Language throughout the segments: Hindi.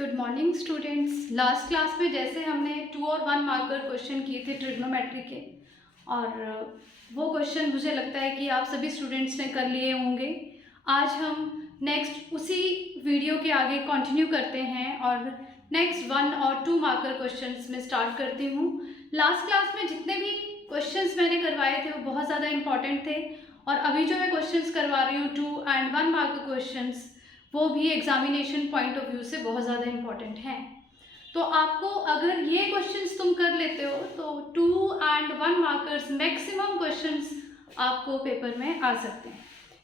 Good morning students. Last class में जैसे हमने 2 और 1 मार्कर क्वेश्चन किए थे ट्रिग्नोमेट्री के, और वो क्वेश्चन मुझे लगता है कि आप सभी स्टूडेंट्स ने कर लिए होंगे। आज हम नेक्स्ट उसी वीडियो के आगे कंटिन्यू करते हैं और नेक्स्ट 1 और 2 मार्कर क्वेश्चंस में स्टार्ट करती हूँ। लास्ट क्लास में जितने भी क्वेश्चंस मैंने करवाए थे वो बहुत ज़्यादा इंपॉर्टेंट थे, और अभी जो मैं क्वेश्चंस करवा रही हूँ 2 and 1 मार्कर क्वेश्चंस, वो भी एग्जामिनेशन पॉइंट ऑफ व्यू से बहुत ज़्यादा इंपॉर्टेंट हैं। तो आपको अगर ये क्वेश्चंस तुम कर लेते हो तो 2 and 1 मार्कर्स मैक्सिमम क्वेश्चंस आपको पेपर में आ सकते हैं।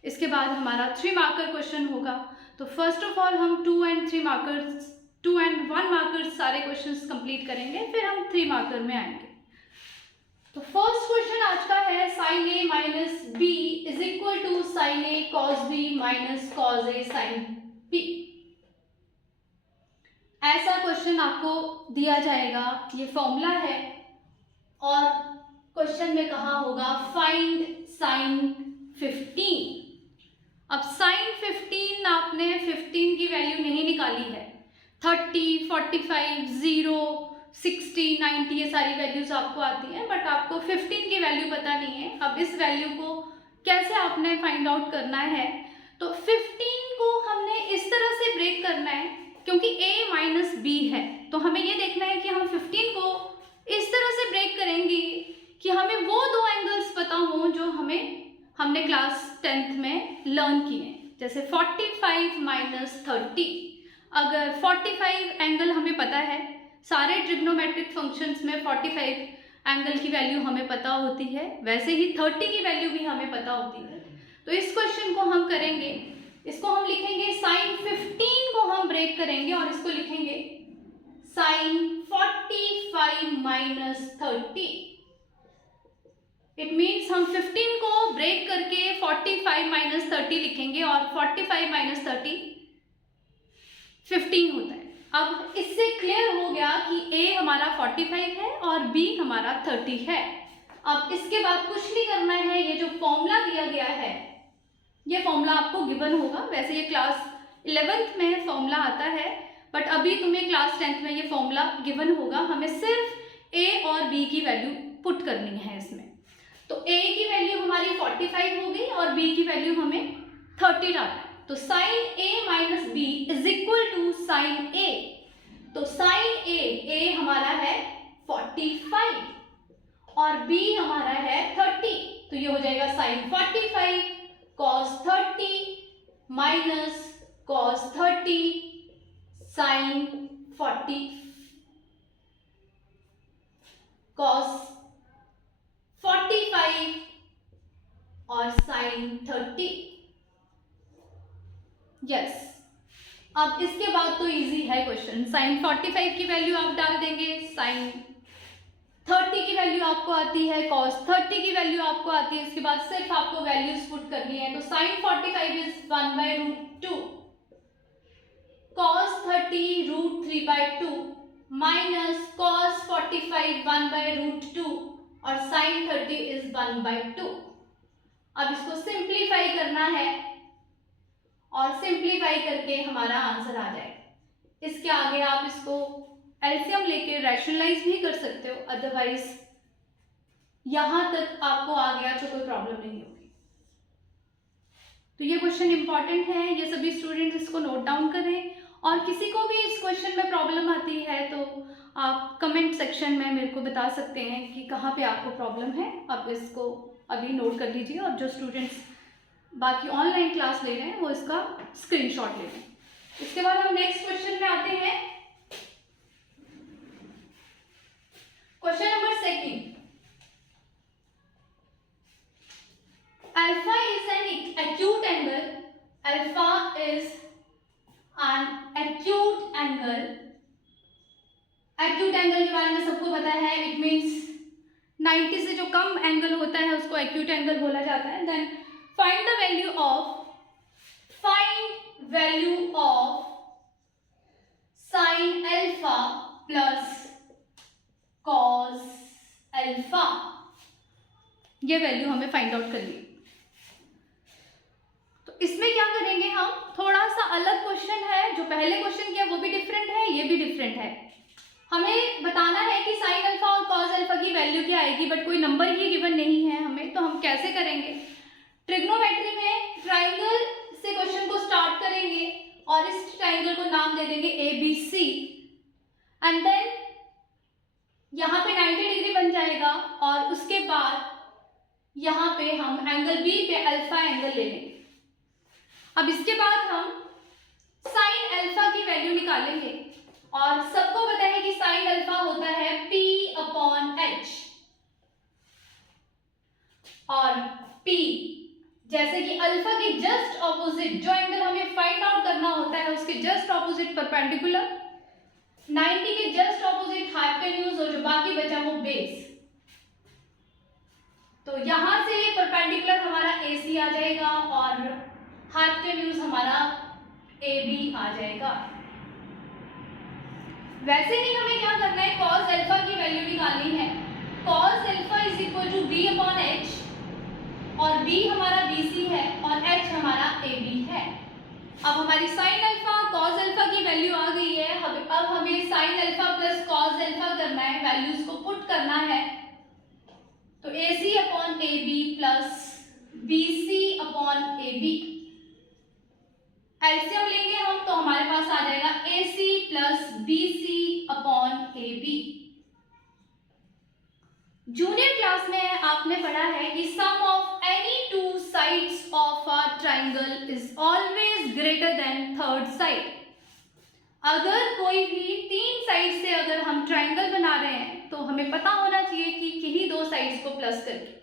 इसके बाद हमारा 3 मार्कर क्वेश्चन होगा। तो फर्स्ट ऑफ ऑल हम 2 and 1 मार्कर्स सारे क्वेश्चंस कंप्लीट करेंगे, फिर हम 3 मार्कर में आएंगे। तो फर्स्ट क्वेश्चन आज का है sin a minus b is equal to sin a cos b minus cos a sin b। ऐसा क्वेश्चन आपको दिया जाएगा, ये फॉर्मूला है, और क्वेश्चन में कहा होगा फाइंड sin 15। अब sin 15 आपने 15 की वैल्यू नहीं निकाली है। 30, 45, 0, 60, 90 ये सारी वैल्यूज आपको आती हैं, बट आपको 15 की वैल्यू पता नहीं है। अब इस वैल्यू को कैसे आपने फाइंड आउट करना है, तो 15 को हमने इस तरह से ब्रेक करना है, क्योंकि a माइनस बी है, तो हमें ये देखना है कि हम 15 को इस तरह से ब्रेक करेंगे कि हमें वो दो एंगल्स पता हों जो हमने क्लास 10th में लर्न किए। जैसे 45 माइनस 30, अगर 45 एंगल हमें पता है, सारे ट्रिग्नोमेट्रिक फंक्शंस में 45 एंगल की वैल्यू हमें पता होती है, वैसे ही 30 की वैल्यू भी हमें पता होती है। तो इस क्वेश्चन को हम करेंगे, इसको हम लिखेंगे sin 15 को हम ब्रेक करेंगे और इसको लिखेंगे sin 45 माइनस 30। इट मीन्स हम 15 को ब्रेक करके 45 माइनस 30 लिखेंगे, और 45 माइनस 30 15 होता है। अब इससे क्लियर हो गया कि a हमारा 45 है और b हमारा 30 है। अब इसके बाद कुछ नहीं करना है, ये जो फॉर्मूला दिया गया है ये फॉर्मूला आपको गिवन होगा। वैसे ये क्लास 11th में फॉर्मूला आता है, बट अभी तुम्हें क्लास 10th में ये फॉर्मूला गिवन होगा। हमें सिर्फ a और b की वैल्यू पुट करनी है इसमें। तो a की वैल्यू हमारी 45 हो गई और b की वैल्यू हमें 30 डालना है। तो sin a minus b is equal to sin a। तो sin a हमारा है 45 और b हमारा है 30, तो ये हो जाएगा sin 45 cos 30 minus cos 30 sin 40 cos 45 और sin 30। यस, अब इसके बाद तो इजी है क्वेश्चन। sin 45 की वैल्यू आप डाल देंगे, sin 30 की वैल्यू आपको आती है, cos 30 की वैल्यू आपको आती है। इसके बाद सिर्फ आपको वैल्यूज पुट करनी है। तो sin 45 is 1/√2, cos 30 √3/2 minus cos 45 1/√2 और sin 30 इज 1/2। अब इसको सिंप्लीफाई करना है और सिंप्लीफाई करके हमारा आंसर आ जाएगा। इसके आगे आप इसको एलसीएम लेके रैशनलाइज भी कर सकते हो, अदरवाइज यहां तक आपको आ गया तो कोई प्रॉब्लम नहीं होगी। तो ये क्वेश्चन इंपॉर्टेंट है, ये सभी स्टूडेंट्स इसको नोट डाउन करें, और किसी को भी इस क्वेश्चन में प्रॉब्लम आती है तो आप कमेंट सेक्शन में मेरे को बता सकते हैं कि कहाँ पे आपको प्रॉब्लम है। आप इसको अभी नोट कर लीजिए, और जो स्टूडेंट्स बाकी ऑनलाइन क्लास ले रहे हैं वो इसका स्क्रीनशॉट ले लें। इसके बाद हम नेक्स्ट क्वेश्चन में आते हैं। Question number 2, alpha is an acute angle. Alpha is an acute angle. Acute angle के बारे में सबको पता है, इट मीन्स 90 से जो कम एंगल होता है उसको एक्यूट एंगल बोला जाता है। Then find the value of sin alpha plus cos alpha. ये वैल्यू हमें फाइंड आउट करनी है। तो इसमें क्या करेंगे हम, थोड़ा सा अलग क्वेश्चन है, जो पहले क्वेश्चन किया वो भी डिफरेंट है, भी डिफरेंट है। हमें बताना है कि साइन अल्फा और कॉस अल्फा की वैल्यू क्या आएगी, बट कोई नंबर ही गिवन नहीं है हमें, तो हम कैसे करेंगे? ट्रिग्नोमेट्री में ट्राइंगल से क्वेश्चन को स्टार्ट करेंगे और इस ट्राइंगल को नाम दे देंगे ABC एंड देन यहाँ पे 90 डिग्री बन जाएगा और उसके बाद यहाँ पे हम एंगल B पे अल्फा एंगल ले लेंगे। अब इसके बाद हम साइन अल्फा की वैल्यू निकालेंगे और सबको पता है कि साइन अल्फा होता है P/H और P जैसे कि अल्फा के जस्ट ऑपोजिट जो एंगल हमें फाइंड आउट करना होता है उसके जस्ट ऑपोजिट परपेंडिकुलर, 90 के जस्ट ऑपोजिट हाइपोटेन्यूज और जो बाकी बचा वो बेस। तो यहां से परपेंडिकुलर हमारा AC आ जाएगा और हाइपोटेन्यूज हमारा AB आ जाएगा। वैसे ही हमें क्या करना है, cos अल्फा की वैल्यू निकालनी है। cos alpha is equal to B/H और B हमारा BC है और H हमारा AB है। अब हमारी साइन अल्फा cos अल्फा की वैल्यू आ गई है। अब हमें sine alpha plus cos alpha करना है, वैल्यूज को पुट करना है। तो AC/AB प्लस BC/AB एलसीएम लेंगे हम तो हमारे पास आ जाएगा AC plus BC/AB। Junior class में आपने पढ़ा है कि sum of any two sides of a triangle is always greater than third side. अगर कोई भी तीन साइड से अगर हम ट्राइंगल बना रहे हैं तो हमें पता होना चाहिए कि किन्हीं दो साइड्स को प्लस करके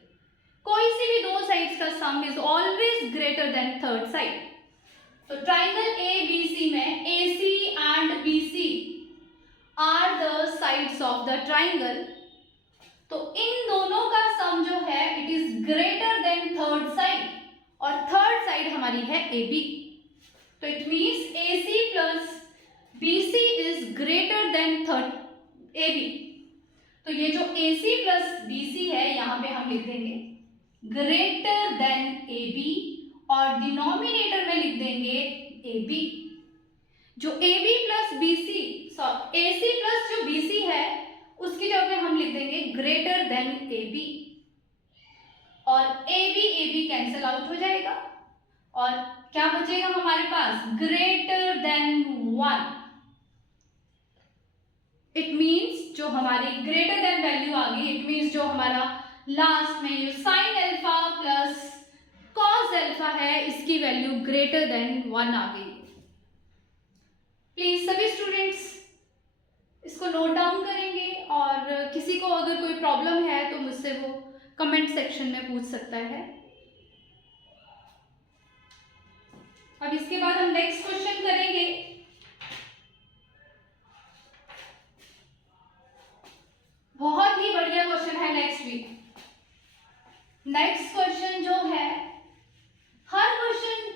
कोई सी भी दो साइड्स का sum is always greater than third side. तो ट्राइंगल ABC में AC and BC are the sides of the triangle, तो इन दोनों का सम जो है it is greater than third side और थर्ड साइड हमारी है AB। तो it means AC plus BC is greater than third AB। तो ये जो AC प्लस BC है यहाँ पे हम लिख देंगे ग्रेटर देन AB और डिनोमिनेटर में लिख देंगे AB। जो AB plus BC AC plus जो BC है उसकी जगह पे हम लिख देंगे ग्रेटर देन AB और AB कैंसिल आउट हो जाएगा और क्या बचेगा हमारे पास ग्रेटर देन 1। इट मीन्स जो हमारी ग्रेटर देन वैल्यू आ गई, इट मीन्स जो हमारा लास्ट में जो sine alpha plus cos alpha है इसकी वैल्यू ग्रेटर देन 1 आ गई। प्लीज सभी स्टूडेंट्स इसको नोट डाउन करेंगे और किसी को अगर कोई प्रॉब्लम है तो मुझसे वो कमेंट सेक्शन में पूछ सकता है। अब इसके बाद हम नेक्स्ट क्वेश्चन करेंगे। बहुत ही बढ़िया क्वेश्चन है नेक्स्ट वीक। नेक्स्ट क्वेश्चन जो है, हर क्वेश्चन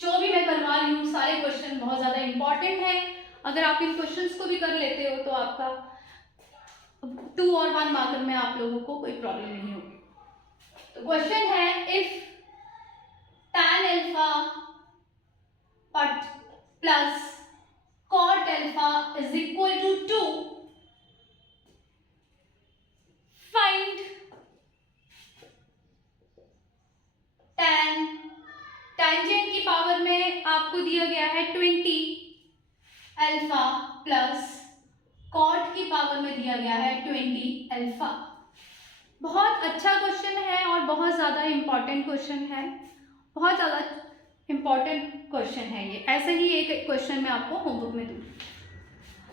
जो भी मैं करवा रही हूँ सारे क्वेश्चन बहुत ज्यादा इंपॉर्टेंट है। अगर आप इन क्वेश्चंस को भी कर लेते हो तो आपका 2 और 1 मार्कर में आप लोगों को कोई प्रॉब्लम नहीं होगी। तो क्वेश्चन है if tan alpha but plus cot alpha is equal to 2, find tan tangent की पावर में आपको दिया गया है 20 अल्फा प्लस कॉट की पावर में दिया गया है 20 अल्फा। बहुत अच्छा क्वेश्चन है और बहुत ज़्यादा इम्पॉर्टेंट क्वेश्चन है, बहुत ज़्यादा इम्पॉर्टेंट क्वेश्चन है ये। ऐसे ही एक क्वेश्चन मैं आपको होमवर्क में दूँ।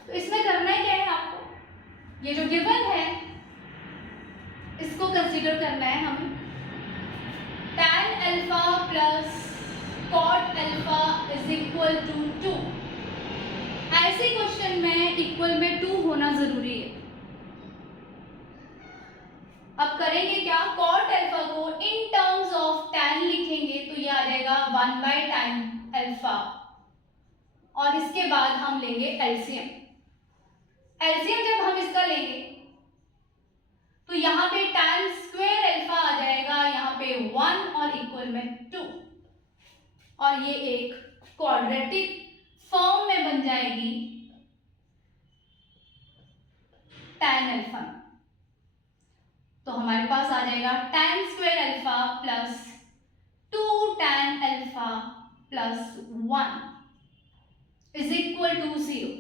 तो इसमें करना ही क्या है आपको, ये जो गिवन है इसको कंसीडर करना है हमें। tan alpha plus cot alpha is equal to 2। ऐसे क्वेश्चन में इक्वल में 2 होना जरूरी है। अब करेंगे क्या, cot अल्फा को इन टर्म्स ऑफ tan लिखेंगे तो ये आ जाएगा 1/tan अल्फा और इसके बाद हम लेंगे एलसीएम। एलसीएम जब हम इसका लेंगे तो यहाँ पे tan स्क्वायर अल्फा आ जाएगा, यहाँ पे 1 और इक्वल में 2 और ये एक क्वाड्रेटिक फॉर्म में बन जाएगी tan अल्फा। तो हमारे पास आ जाएगा tan square alpha plus 2 tan alpha plus 1 is equal to 0।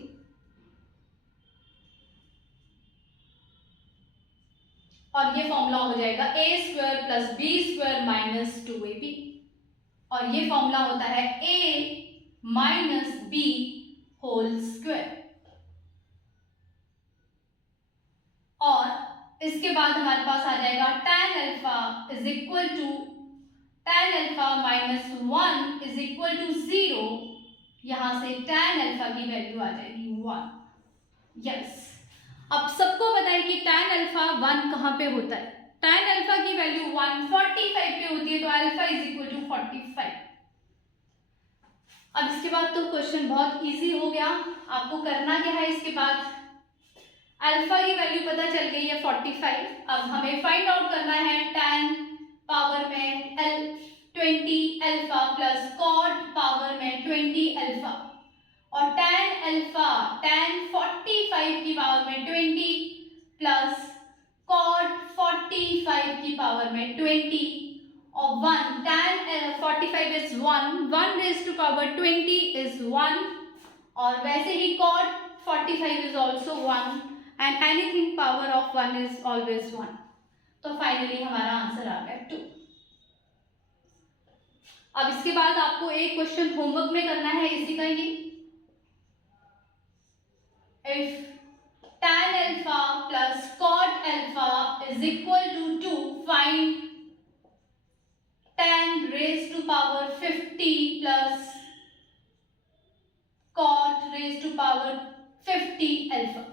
और ये फॉर्मूला हो जाएगा a square plus b square minus 2ab। और ये फॉर्मूला होता है a minus b whole square. और इसके बाद हमारे पास आ जाएगा tan alpha is equal to tan alpha minus 1 is equal to 0। यहां से tan अल्फा की वैल्यू आ जाएगी 1। यस, अब सबको पता है कि tan अल्फा 1 कहां पे होता है। tan अल्फा की वैल्यू 145 पे होती है, तो अल्फा इज इक्वल टू 45। अब इसके बाद तो क्वेश्चन बहुत इजी हो गया। आपको करना क्या है, इसके बाद अल्फा की वैल्यू पता चल गई है 45। अब हमें फाइंड आउट करना है tan पावर में 20 अल्फा प्लस cot पावर में 20 अल्फा। और tan अल्फा tan 45 की पावर में 20 प्लस cot 45 की पावर में 20 और 1 tan 45 is 1 raised to power 20 is 1 और वैसे ही cot 45 is also 1 and anything power of 1 is always 1। तो फाइनली हमारा आंसर आ गया 2। अब इसके बाद आपको एक क्वेश्चन होमवर्क में करना है इसी का ही। If tan alpha plus cot alpha is equal to 2 find tan raised to power 50 plus cot raised to power 50 alpha.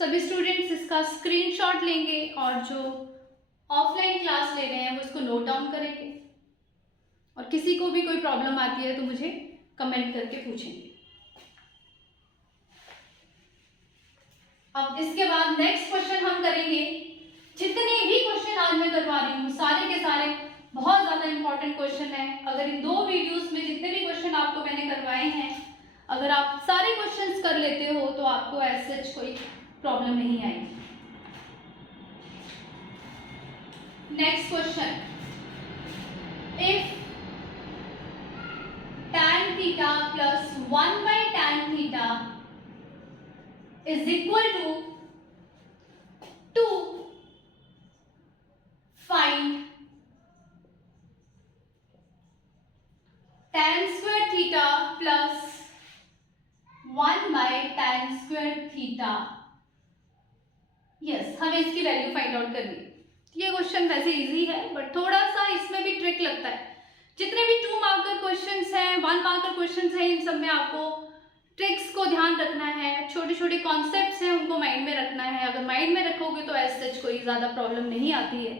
सभी स्टूडेंट्स इसका स्क्रीनशॉट लेंगे और जो ऑफलाइन क्लास ले रहे हैं वो इसको नोट डाउन करेंगे। और किसी को भी कोई प्रॉब्लम आती है तो मुझे कमेंट करके पूछेंगे। अब इसके बाद नेक्स्ट क्वेश्चन हम करेंगे। जितने भी क्वेश्चन आज मैं करवा रही हूँ सारे के सारे बहुत ज़्यादा इंपॉर्टेंट क्वेश्चन है। अगर इन 2 वीडियोस में जितने भी क्वेश्चन आपको मैंने करवाए हैं, अगर आप सारे क्वेश्चंस कर लेते हो तो आपको एज सच कोई प्रॉब्लम नहीं आएगी। Next question, if tan theta plus 1 by tan theta is equal to 2 find tan square theta plus 1 by tan square theta. Yes, हमें इसकी वैल्यू फाइंड आउट करनी है। ये क्वेश्चन वैसे इजी है बट थोड़ा सा इसमें भी ट्रिक लगता है। जितने भी 2 मार्कर क्वेश्चंस हैं, 1 मार्कर क्वेश्चंस हैं, इन सब में आपको ट्रिक्स को ध्यान रखना है। छोटे छोटे कॉन्सेप्ट्स हैं उनको माइंड में रखना है। अगर माइंड में रखोगे तो एज सच कोई ज़्यादा प्रॉब्लम नहीं आती है।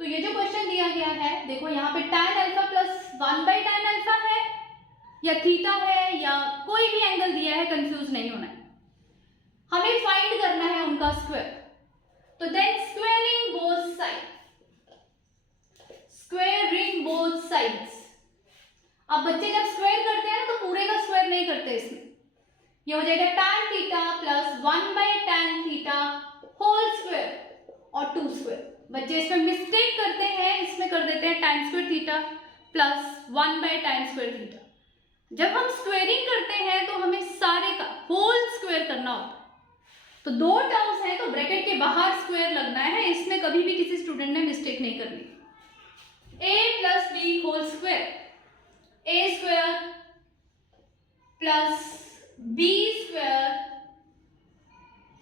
तो ये जो क्वेश्चन दिया गया है, देखो यहाँ पे tan alpha plus 1 by tan alpha है या थीटा है या कोई भी एंगल दिया है, कंफ्यूज नहीं होना है। हमें फाइंड करना है उनका स्क्वायर। तो then squaring both side, squaring both sides. अब बच्चे जब स्क्वायर करते हैं ना तो पूरे का स्क्वायर नहीं करते। इसमें ये हो जाएगा tan theta plus 1 by tan theta whole square और 2 स्क्वायर। बच्चे इसमें मिस्टेक करते हैं, इसमें कर देते हैं tan square theta plus 1 by tan square theta. जब हम स्क्वेयरिंग करते हैं तो हमें सारे का होल स्क्वायर करना होता है। तो 2 टर्म्स हैं तो ब्रैकेट के बाहर स्क्वायर लगना है। इसमें कभी भी किसी स्टूडेंट ने मिस्टेक नहीं करनी। a plus b whole square, a square plus b square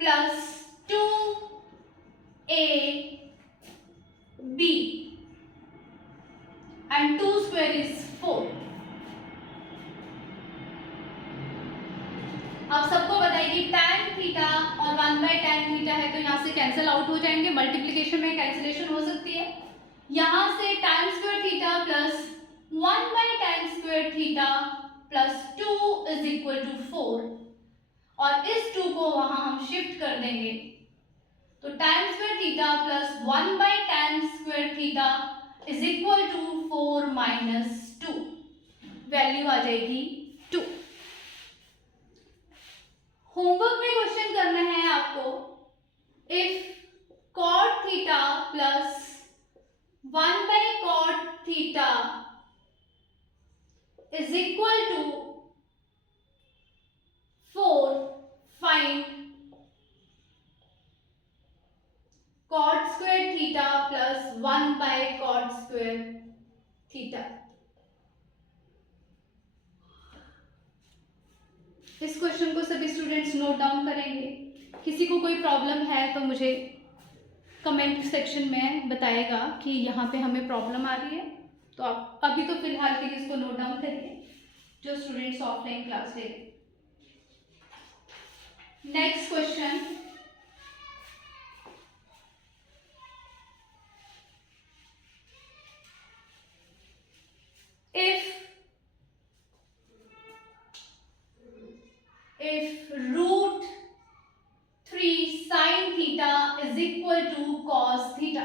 plus 2ab and 2 square is 4। अब सबको बताइए कि tan थीटा और 1 बाय tan थीटा है तो यहाँ से कैंसिल आउट हो जाएंगे। मल्टीप्लिकेशन में कैंसिलेशन हो सकती है। यहाँ से tan square theta plus 1 by tan square theta plus 2 is equal to 4 और इस 2 को वहां हम शिफ्ट कर देंगे। तो tan square theta plus 1 by tan square theta is equal to 4 minus 2। Value आ जाएगी 2। होमवर्क में क्वेश्चन करना है आपको, if cot theta plus 1/cot theta is equal to 4, find cot square theta plus 1/cot square theta। इस क्वेश्चन को सभी स्टूडेंट्स नोट डाउन करेंगे। किसी को कोई प्रॉब्लम है तो मुझे कमेंट सेक्शन में बताएगा कि यहाँ पे हमें प्रॉब्लम आ रही है। तो आप अभी तो फिलहाल के लिए इसको नोट डाउन करिए, जो स्टूडेंट्स ऑफलाइन क्लास ले रहे। Next question, if root 3 sin theta is equal to cos theta।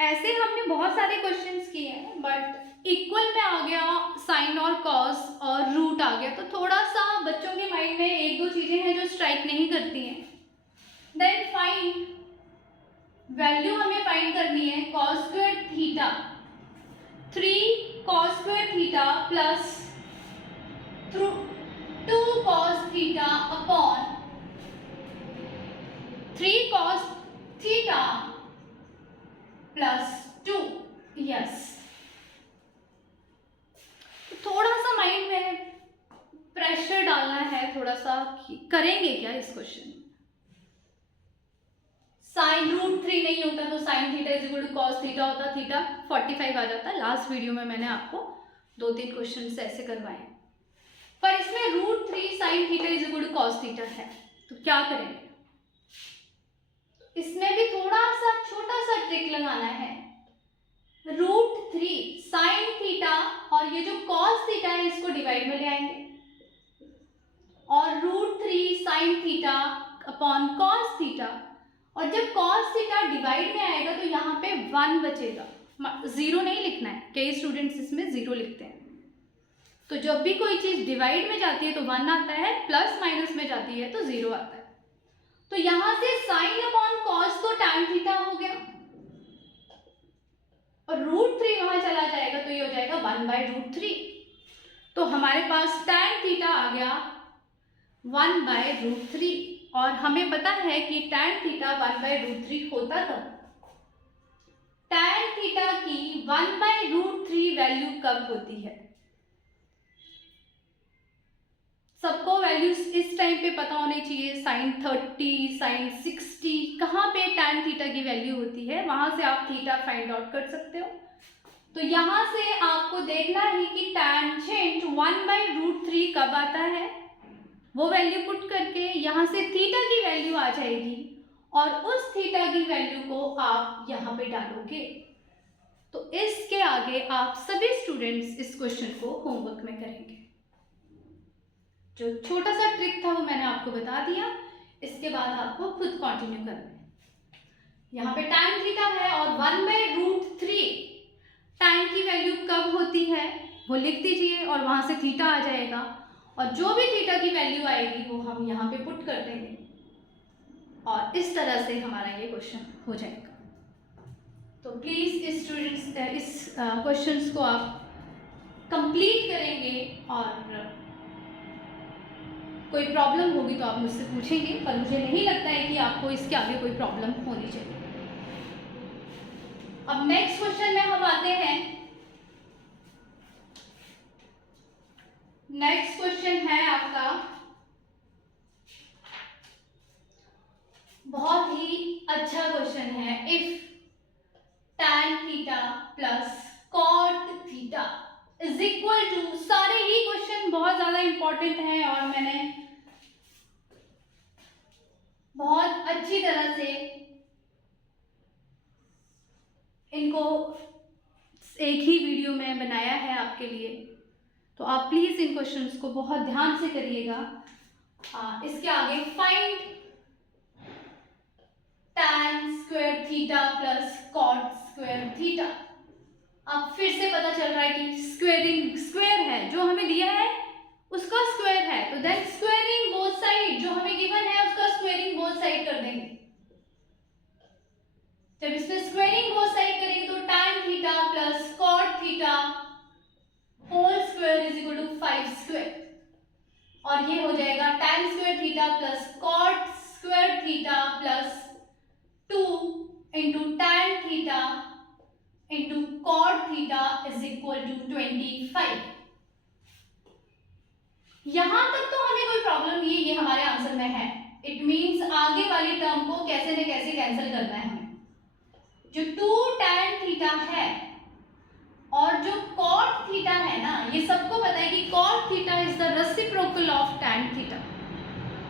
ऐसे हमने बहुत सारे क्वेश्चंस किए हैं, बट इक्वल में आ गया साइन और कॉस और रूट आ गया, तो थोड़ा सा बच्चों के माइंड में एक दो चीजें हैं जो स्ट्राइक नहीं करती हैं। देन फाइंड, वैल्यू हमें फाइंड करनी है cos square theta, 3 cos square theta plus 2 cos theta upon 3 cos theta plus 2। Yes, थोड़ा सा माइंड में प्रेशर डालना है, थोड़ा सा करेंगे क्या इस क्वेश्चन। साइन रूट 3 नहीं होता तो sine theta is equal to cos theta होता, थीटा 45 आ जाता। लास्ट वीडियो में मैंने आपको 2-3 क्वेश्चन ऐसे करवाए, पर इसमें root 3 sine theta is equal to cos theta है, तो क्या करेंगे। इसमें भी थोड़ा सा छोटा सा ट्रिक लगाना है। रूट 3 साइन थीटा और ये जो कॉस थीटा है इसको डिवाइड में ले आएंगे, और root 3 sine theta upon cos theta, और जब कॉस थीटा डिवाइड में आएगा तो यहाँ पे 1 बचेगा, 0 नहीं लिखना है। कई स्टूडेंट्स इसमें 0 लिखते हैं। तो जब भी कोई चीज डिवाइड में जाती है तो 1 आता है, प्लस माइनस में जाती है तो 0 आता है। तो यहां से साइन अपॉन कॉस तो tan थीटा हो गया, और रूट 3 वहां चला जाएगा तो ये हो जाएगा 1/√3। तो हमारे पास tan थीटा आ गया 1/√3, और हमें पता है कि tan थीटा 1/√3 होता था। tan थीटा की 1/√3 वैल्यू कब होती है। सबको वैल्यूज इस टाइम पे पता होनी चाहिए। sin 30, sin 60, कहाँ पे tan थीटा की वैल्यू होती है, वहां से आप थीटा फाइंड आउट कर सकते हो। तो यहां से आपको देखना है कि टेंजेंट 1/√3 कब आता है, वो वैल्यू पुट करके यहाँ से थीटा की वैल्यू आ जाएगी, और उस थीटा की वैल्यू को आप यहाँ पे डालोगे। तो इसके आगे आप सभी स्टूडेंट्स इस क्वेश्चन को होमवर्क में करेंगे। जो छोटा सा ट्रिक था वो मैंने आपको बता दिया, इसके बाद आपको खुद कंटिन्यू करना है। यहाँ पे tan थीटा है और 1/√3 tan की वैल्यू कब होती है वो लिख दीजिए, और वहां से थीटा आ जाएगा, और जो भी थीटा की वैल्यू आएगी वो हम यहाँ पे पुट कर देंगे, और इस तरह से हमारा ये क्वेश्चन हो जाएगा। तो प्लीज़ इस स्टूडेंट्स इस क्वेश्चंस को आप कंप्लीट करेंगे, और कोई प्रॉब्लम होगी तो आप मुझसे पूछेंगे, पर मुझे नहीं लगता है कि आपको इसके आगे कोई प्रॉब्लम होनी चाहिए। अब नेक्स्ट क्वेश्चन में हम आते हैं। नेक्स्ट क्वेश्चन है आपका बहुत ही अच्छा क्वेश्चन है। If tan theta plus cot theta is equal to, सारे ही क्वेश्चन बहुत ज्यादा इंपॉर्टेंट हैं और मैंने बहुत अच्छी तरह से इनको एक ही वीडियो में बनाया है आपके लिए, तो आप प्लीज इन क्वेश्चंस को बहुत ध्यान से करिएगा। इसके आगे find tan square theta plus cot square theta. अब फिर से पता चल रहा है कि स्क्वेयर है, जो हमें दिया है उसका स्क्वायर है, तो देन स्क्वायरिंग बोथ साइड, जो हमें गिवन है उसका स्क्वायरिंग बोथ साइड कर देंगे। जब इसमें स्क्वायरिंग बोथ साइड करेंगे तो tan theta plus cot theta whole square is equal to 5 square, और ये हो जाएगा tan square theta plus cot square theta plus 2 into tan theta into cot theta is equal to 25। यहां तक तो हमें कोई प्रॉब्लम नहीं है, ये हमारे आंसर में है। इट मींस आगे वाली टर्म को कैसे न कैसे कैंसिल करना है हमें। जो 2 tan थीटा है और जो cot थीटा है ना, ये सबको पता है कि cot theta is the reciprocal of tan theta.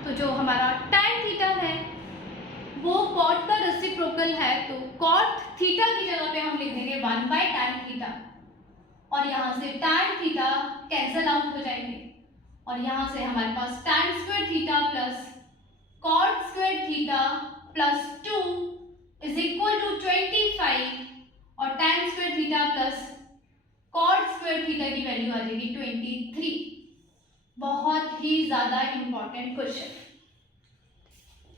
तो जो हमारा tan थीटा है वो cot का रेसिप्रोकल है, तो cot थीटा की जगह पे हम लिख देंगे 1 बाय tan थीटा, और यहाँ से tan थीटा कैंसिल आउट हो जाएंगे, और यहाँ से हमारे पास tan square theta plus cot square theta plus 2 is equal to 25, और tan square theta plus cot square theta की वैल्यू आ जाएगी 23। बहुत ही ज्यादा इंपॉर्टेंट क्वेश्चन,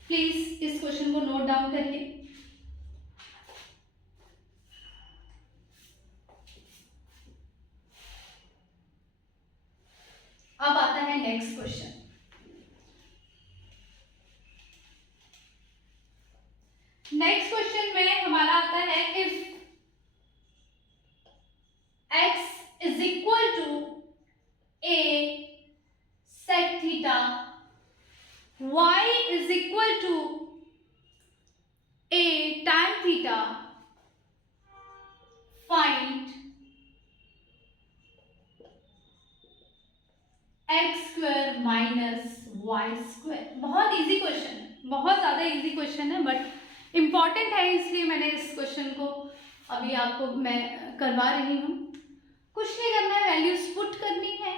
प्लीज इस क्वेश्चन को नोट डाउन करिए। अब आता है नेक्स्ट क्वेश्चन। नेक्स्ट क्वेश्चन में हमारा आता है if x is equal to a sec theta, y is equal to a tan theta, find x square minus y square. बहुत इजी क्वेश्चन है, बहुत ज्यादा इजी क्वेश्चन है, बट इम्पॉर्टेंट है इसलिए मैंने इस क्वेश्चन को अभी आपको मैं करवा रही हूँ। कुछ नहीं करना है, वैल्यूज पुट करनी है।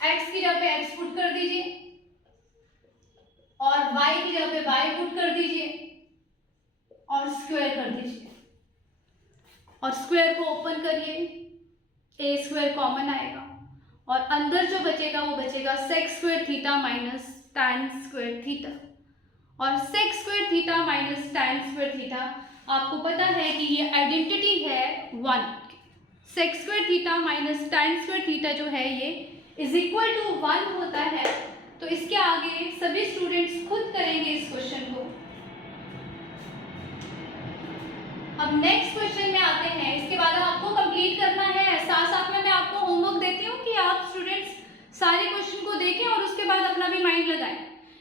x की जगह पे x पुट कर दीजिए और y की जगह पे y पुट कर दीजिए और स्क्वायर कर दीजिए, और स्क्वायर को ओपन करिए, a स्क्वायर कॉमन आएगा और अंदर जो बचेगा वो बचेगा sec square theta minus tan square theta, और sec square theta minus tan square theta आपको पता है कि ये आइडेंटिटी है 1। sec square theta minus tan square theta जो है ये इज इक्वल टू 1 होता है। तो इसके आगे सभी स्टूडेंट्स खुद करेंगे इस क्वेश्चन को। अब नेक्स्ट क्वेश्चन में आते हैं, इसके बाद आपको कंप्लीट करना है। साथ साथ में मैं आपको होमवर्क देती हूँ कि आप स्टूडेंट्स सारे क्वेश्चन को देखें और उसके बाद अपना भी माइंड लगाएं।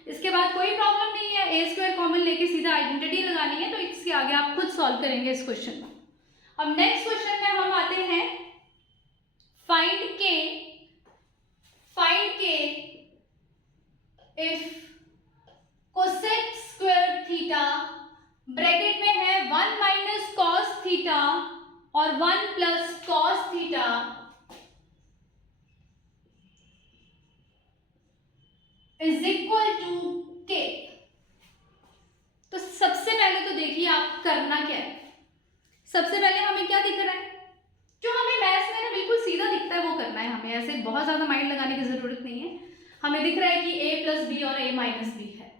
इसके बाद कोई प्रॉब्लम नहीं है, ए स्क्वायर कॉमन लेके सीधा आइडेंटिटी लगानी है, तो इसके आगे आप खुद सॉल्व करेंगे इस क्वेश्चन को। अब नेक्स्ट क्वेश्चन में हम आते हैं find k if cosec square theta bracket में है 1 माइनस कॉस थीटा और 1 प्लस cos theta is equal to k. तो सबसे पहले तो देखिए आप करना क्या है। सबसे पहले हमें क्या दिख रहा है, जो हमें मैथ्स में ना बिल्कुल सीधा दिखता है वो करना है। हमें ऐसे बहुत ज्यादा माइंड लगाने की जरूरत नहीं है। हमें दिख रहा है कि a प्लस बी और a माइनस बी है,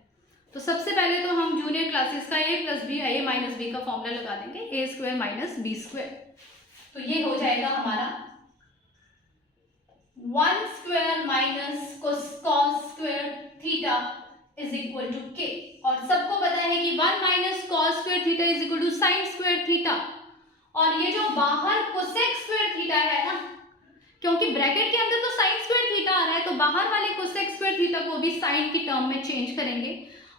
तो सबसे पहले तो हम जूनियर क्लासेस का a plus b a minus b का फॉर्मूला लगा देंगे, a square minus b square. तो ये हो जाएगा हमारा 1 square minus cos square theta is equal to k, और सबको पता है कि 1 minus cos square theta is equal to sine square theta, और ये जो बाहर कोसेक स्क्वायर थीटा है ना, क्योंकि ब्रैकेट के अंदर तो साइन स्क्वायर थीटा आ रहा है, तो बाहर वाले कोसेक स्क्वायर थीटा को भी साइन की टर्म में चेंज करेंगे,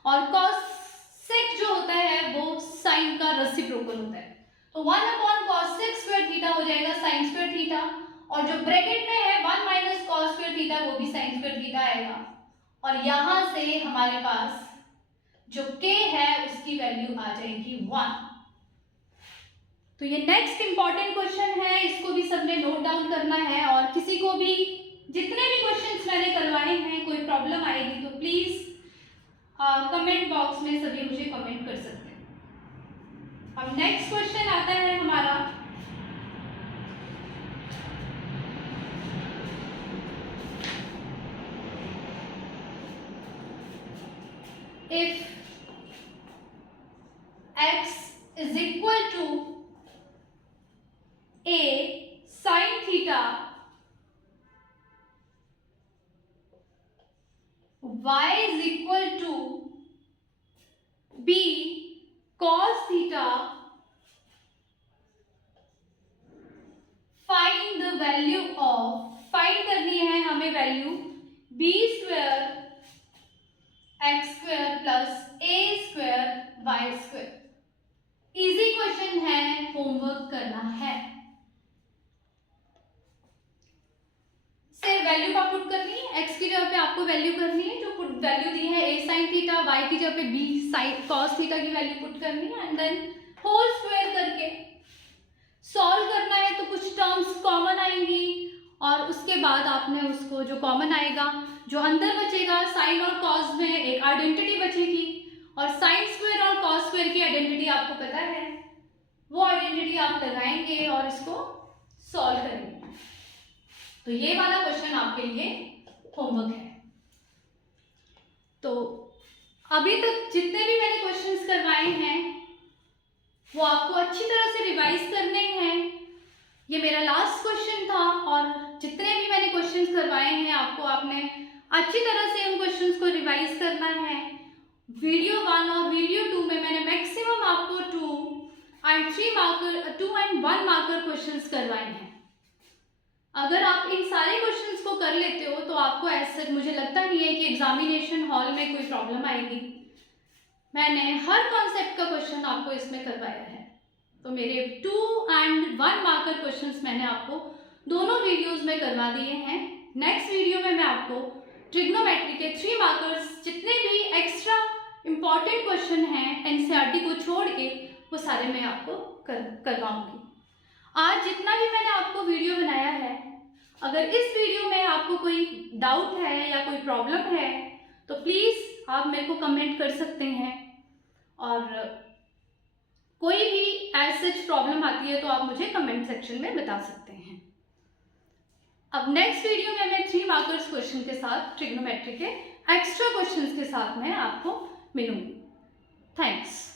और कॉसेक जो होता है वो साइन का रेसिप्रोकल होता है। तो 1 अपॉन कॉसेक स्क्वायर थीटा हो जाएगा साइन स्क्वायर थीटा, और जो ब्रैकेट में है 1 माइनस कॉस स्क्वायर थीटा वो भी साइन स्क्वायर थीटा आएगा, और यहां से हमारे पास जो k है उसकी वैल्यू आ जाएगी 1। तो ये नेक्स्ट इंपॉर्टेंट क्वेश्चन है, इसको भी सबने नोट डाउन करना है, और किसी को भी जितने भी क्वेश्चंस मैंने करवाए हैं कोई प्रॉब्लम आएगी तो प्लीज कमेंट बॉक्स में सभी मुझे कमेंट कर सकते हैं। अब नेक्स्ट क्वेश्चन आता है हमारा if x is equal to a sin theta, y is equal to b cos theta, find the value of, find करनी है हमें value b square x square plus a square y square. Easy question है, होमवर्क करना है। से वैल्यू का पुट करनी है, x की जगह पे आपको वैल्यू करनी है, जो पुट वैल्यू दी है a sin थीटा, y की जगह पे b sin cos थीटा की वैल्यू पुट करनी है एंड देन होल स्क्वायर करके सॉल्व करना है। तो कुछ टर्म्स कॉमन आएंगी और उसके बाद आपने उसको जो कॉमन आएगा, जो अंदर बचेगा साइन और कॉस में एक आइडेंटिटी बचेगी, और साइन स्क्वायर और कॉस स्क्वायर की आइडेंटिटी आपको पता है, वो आइडेंटिटी आप लगाएंगे और इसको सॉल्व करेंगे। तो ये वाला क्वेश्चन आपके लिए होमवर्क है। तो अभी तक जितने भी मैंने क्वेश्चंस करवाए हैं वो आपको अच्छी तरह से रिवाइज करने हैं। ये मेरा लास्ट क्वेश्चन था और जितने भी मैंने क्वेश्चंस करवाए हैं आपको, आपने अच्छी तरह से उन क्वेश्चंस को रिवाइज करना है। वीडियो 1 और वीडियो 2 में मैंने मैक्सिमम आपको 2 एंड 1 मार्कर क्वेश्चंस करवाए हैं। अगर आप इन सारे क्वेश्चंस को कर लेते हो तो आपको ऐसे मुझे लगता नहीं है कि एग्जामिनेशन हॉल में कोई प्रॉब्लम आएगी। मैंने हर कॉन्सेप्ट का क्वेश्चन आपको इसमें करवाया है। तो मेरे 2 एंड 1 मार्कर क्वेश्चंस मैंने आपको दोनों वीडियोस में करवा दिए हैं। नेक्स्ट वीडियो में मैं आपको ट्रिग्नोमेट्री के 3 मार्कर्स जितने भी एक्स्ट्रा इंपॉर्टेंट क्वेश्चन हैं एनसीईआरटी को छोड़ के, वो सारे मैं आपको करवाऊंगी। आज जितना भी मैंने आपको वीडियो बनाया है, अगर इस वीडियो में आपको कोई डाउट है या कोई प्रॉब्लम है तो प्लीज़ आप मेरे को कमेंट कर सकते हैं, और कोई भी ऐसी प्रॉब्लम आती है तो आप मुझे कमेंट सेक्शन में बता सकते हैं। अब नेक्स्ट वीडियो में मैं 3 मार्कर्स क्वेश्चन के साथ, ट्रिग्नोमेट्री के एक्स्ट्रा क्वेश्चंस के साथ मैं आपको मिलूंगी। थैंक्स।